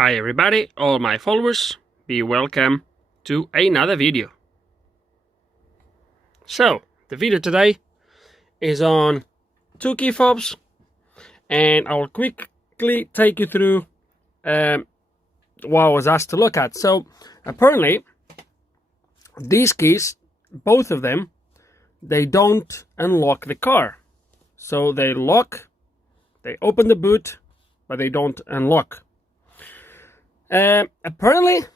Hi everybody, all my followers, be welcome to another video. So, the video today is on two key fobs, and I will quickly take you through what I was asked to look at. So, apparently, these keys, both of them, they don't unlock the car. So they lock, they open the boot, but they don't unlock. Apparently,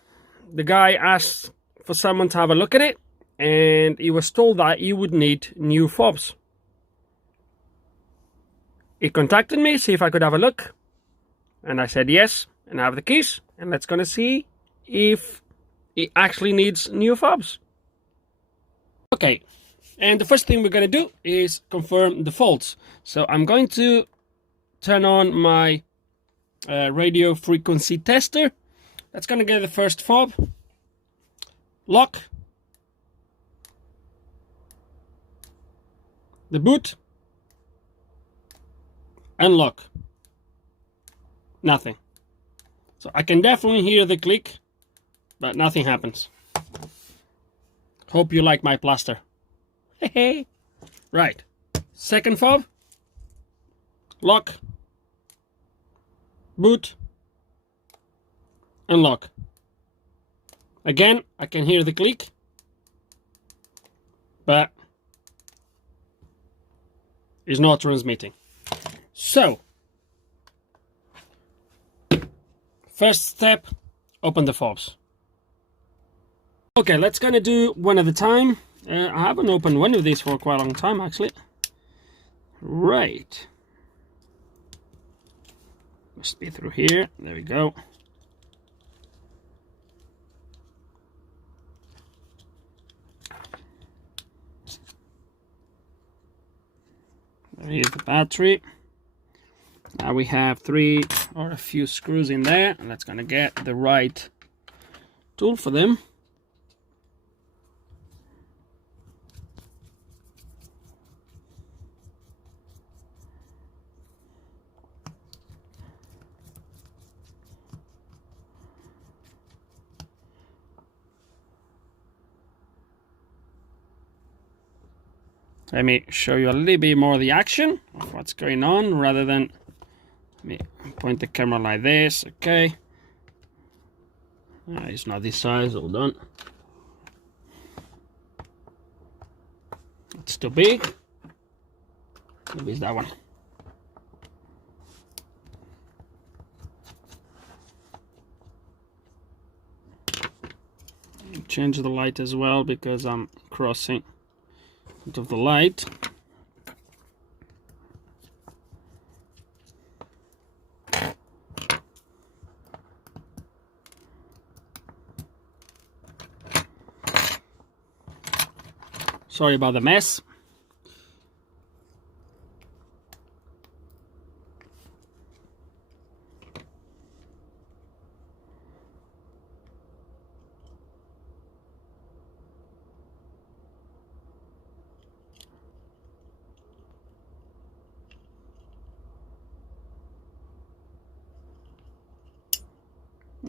the guy asked for someone to have a look at it, and he was told that he would need new fobs. He contacted me, see if I could have a look, and I said yes, and I have the keys, and let's gonna see if he actually needs new fobs. Okay, and the first thing we're gonna do is confirm the faults. So I'm going to turn on my radio frequency tester. That's gonna get the first fob. Lock. The boot. Unlock. Nothing. So I can definitely hear the click, but nothing happens. Hope you like my plaster. Hey. Right. Second fob. Lock. Boot. Unlock. Again, I can hear the click, but it's not transmitting. So, first step, open the fobs. Okay, let's gonna do one at a time. I haven't opened one of these for quite a long time, actually. Right. Must be through here. There we go. Here's the battery. Now we have three or a few screws in there, and that's gonna get the right tool for them. Let me show you a little bit more of the action of what's going on, rather than let me point the camera like this. Okay, it's not this size. Hold on, it's too big. Maybe it's that one. Change the light as well because I'm crossing of the light. Sorry about the mess.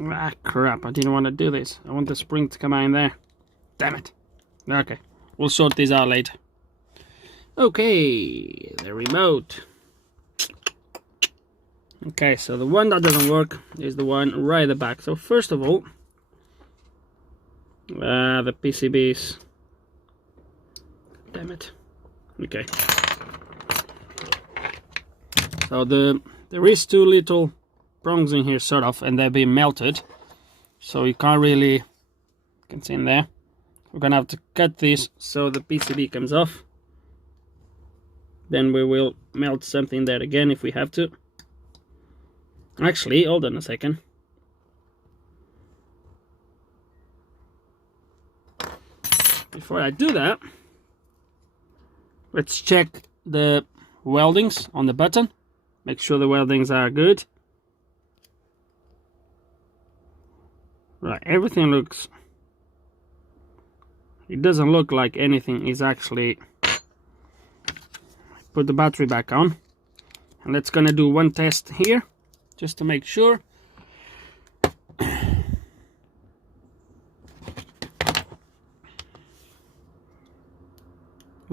Ah, crap, I didn't want to do this. I want the spring to come out in there. Damn it. Okay, we'll sort this out later. Okay, the remote. Okay, so the one that doesn't work is the one right at the back. So first of all, the PCBs. Damn it. Okay. So there is two little prongs in here, sort of, and they've been melted, so you can't really, you can see in there. We're gonna have to cut this so the PCB comes off. Then we will melt something there again if we have to. Actually, hold on a second. Before I do that, let's check the weldings on the button. Make sure the weldings are good. Right, everything looks... It doesn't look like anything is actually... Put the battery back on. And let's gonna do one test here, just to make sure.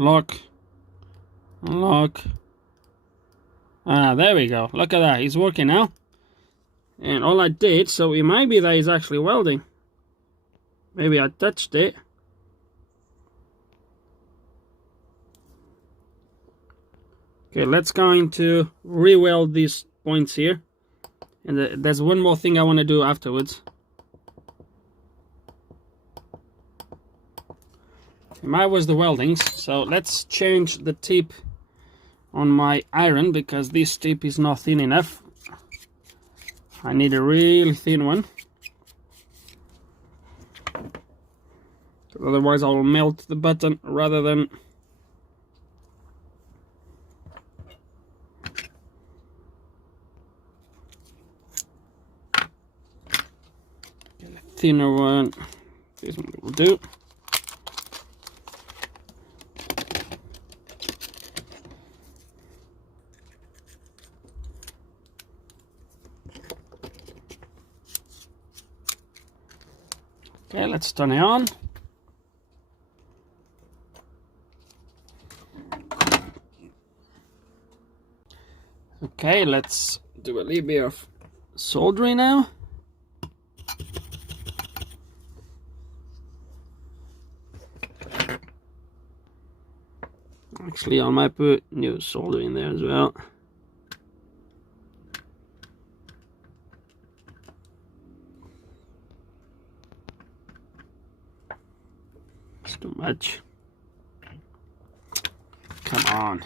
lock, unlock. Ah, there we go. Look at that. He's working now. And all I did, so it might be that he's actually welding. Maybe I touched it. Okay, let's go into re-weld these points here. And there's one more thing I want to do afterwards. Mine was the weldings, so let's change the tip on my iron because this tip is not thin enough. I need a really thin one. Otherwise I will melt the button rather than get a thinner one. This one will do. Okay, let's turn it on. Okay, let's do a little bit of soldering now. Actually, I might put new solder in there as well. It's too much. Come on.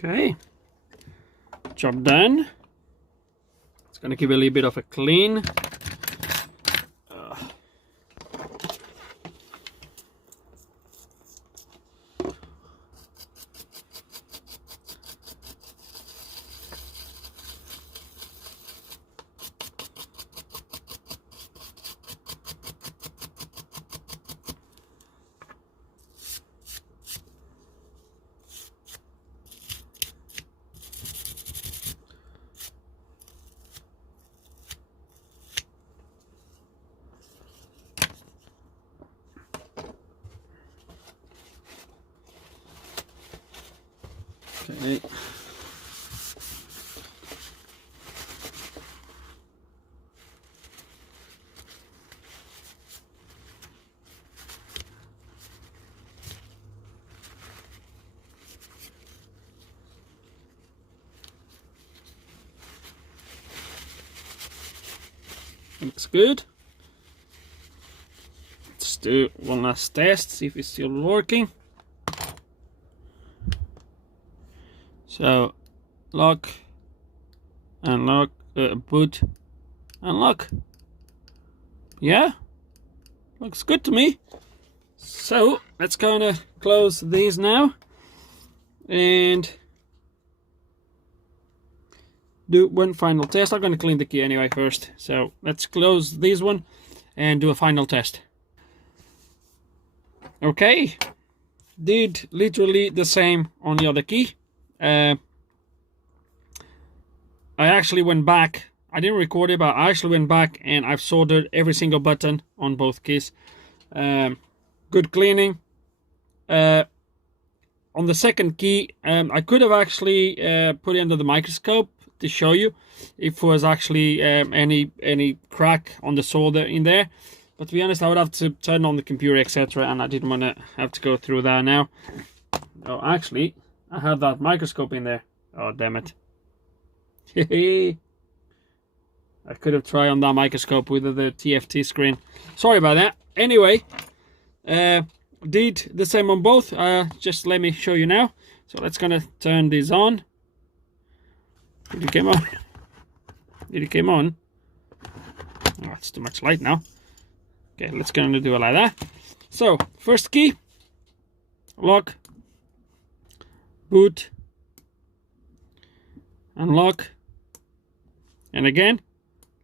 Okay, job done. It's gonna give it a little bit of a clean. Okay. Looks good. Let's do one last test, see if it's still working. So, lock, unlock, boot, unlock. Yeah, looks good to me. So, let's kind of close these now and do one final test. I'm going to clean the key anyway first. So, let's close this one and do a final test. Okay, did literally the same on the other key. I actually went back. I didn't record it, but I actually went back and I've soldered every single button on both keys. Good cleaning. On the second key, I could have actually put it under the microscope to show you if there was actually any crack on the solder in there. But to be honest, I would have to turn on the computer, etc., and I didn't want to have to go through that now. Oh, actually, I had that microscope in there. Oh, damn it. I could have tried on that microscope with the TFT screen. Sorry about that. Anyway, did the same on both. Just let me show you now. So let's gonna turn this on. Did it come on? Did it come on? Oh, it's too much light now. Okay, let's gonna do it like that. So first key, lock, boot, unlock, and again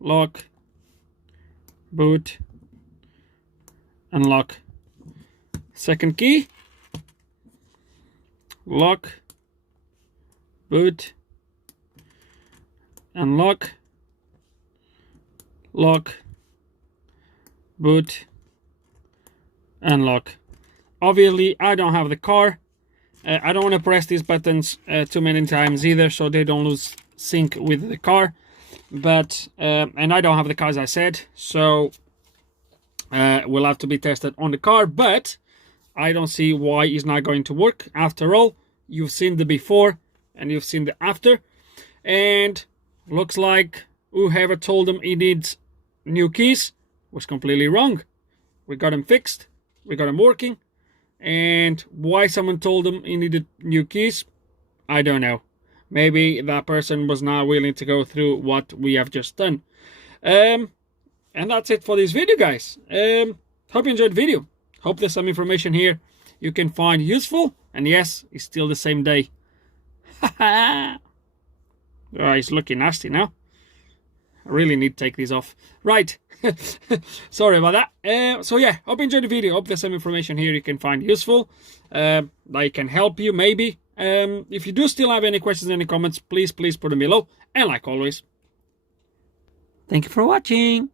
lock, boot, unlock. Second key, lock, boot, unlock, lock, boot, unlock. Obviously I don't have the car. I don't want to press these buttons too many times either, so they don't lose sync with the car. But and I don't have the car, as I said, so will have to be tested on the car. But I don't see why it's not going to work. After all, you've seen the before and you've seen the after, and looks like whoever told him he needs new keys was completely wrong. We got him fixed, we got him working, and why someone told him he needed new keys, I don't know. Maybe that person was not willing to go through what we have just done. And that's it for this video, guys. Hope you enjoyed the video. Hope there's some information here you can find useful. And yes, it's still the same day. Oh, it's looking nasty now. I really need to take these off. Right. Sorry about that. So yeah, hope you enjoyed the video. Hope there's some information here you can find useful. That can help you maybe. If you do still have any questions, any comments, please put them below. And like always, thank you for watching.